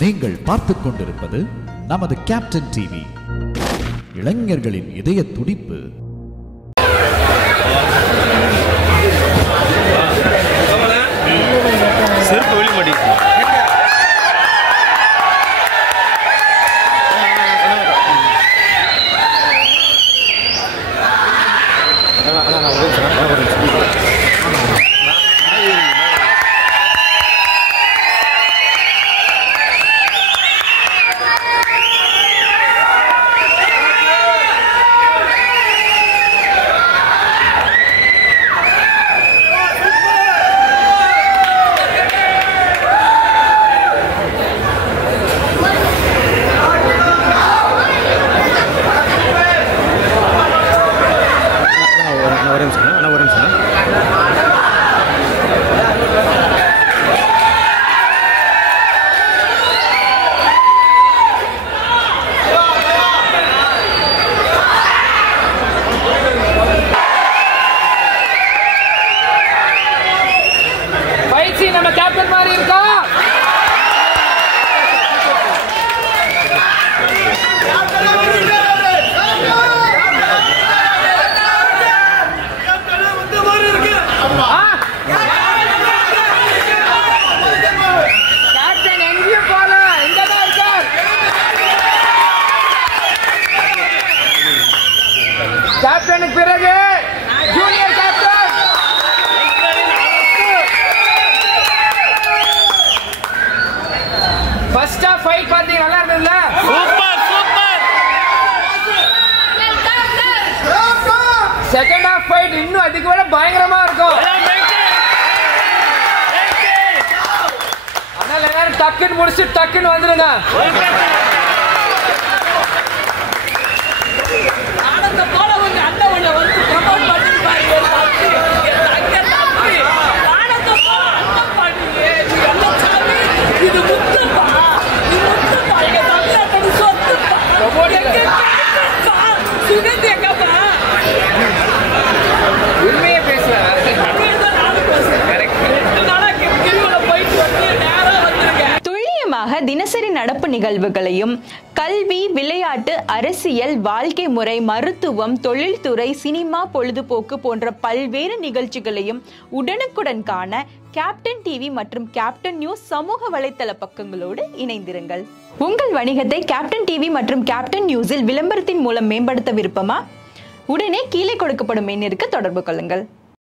நீங்கள் பார்த்துக் கொண்டிருப்பது நமது கேப்டன் டிவி. இளைஞர்களின் இதய துடிப்பு. செருப்பு வெளி மாட்டி நம்ம கேப்டன் மாதிரி இருக்கா? கேப்டன் எங்கேயும் போல, இங்கதான் இருக்கார். கேப்டனுக்கு பிறகு junior captain first half fight பாத்தீங்க, நல்லா இருந்ததுல? Super super. Second half fight இன்னும் அதுக்கு விட பயங்கரமா இருக்கும். அதனால எல்லாரும் டக்குன்னு முடிச்சு டக்குன்னு வந்துருங்க. உண்மையே பேசுவேன். துல்லியமாக தினசரி நடப்பு நிகழ்வுகளையும் கல்வி, விளையாட்டு, அரசியல், வாழ்க்கை முறை, மருத்துவம், தொழில்துறை, சினிமா, பொழுதுபோக்கு போன்ற பல்வேறு நிகழ்ச்சிகளையும் உடனுக்குடன் காண கேப்டன் டிவி மற்றும் கேப்டன் நியூஸ் சமூக வலைத்தள பக்கங்களோடு இணைந்திருங்கள். உங்கள் வணிகத்தை கேப்டன் டிவி மற்றும் கேப்டன் நியூஸில் விளம்பரத்தின் மூலம் மேம்படுத்த விருப்பமா? உடனே கீழே கொடுக்கப்படும் எண்ணிற்கு தொடர்பு கொள்ளுங்கள்.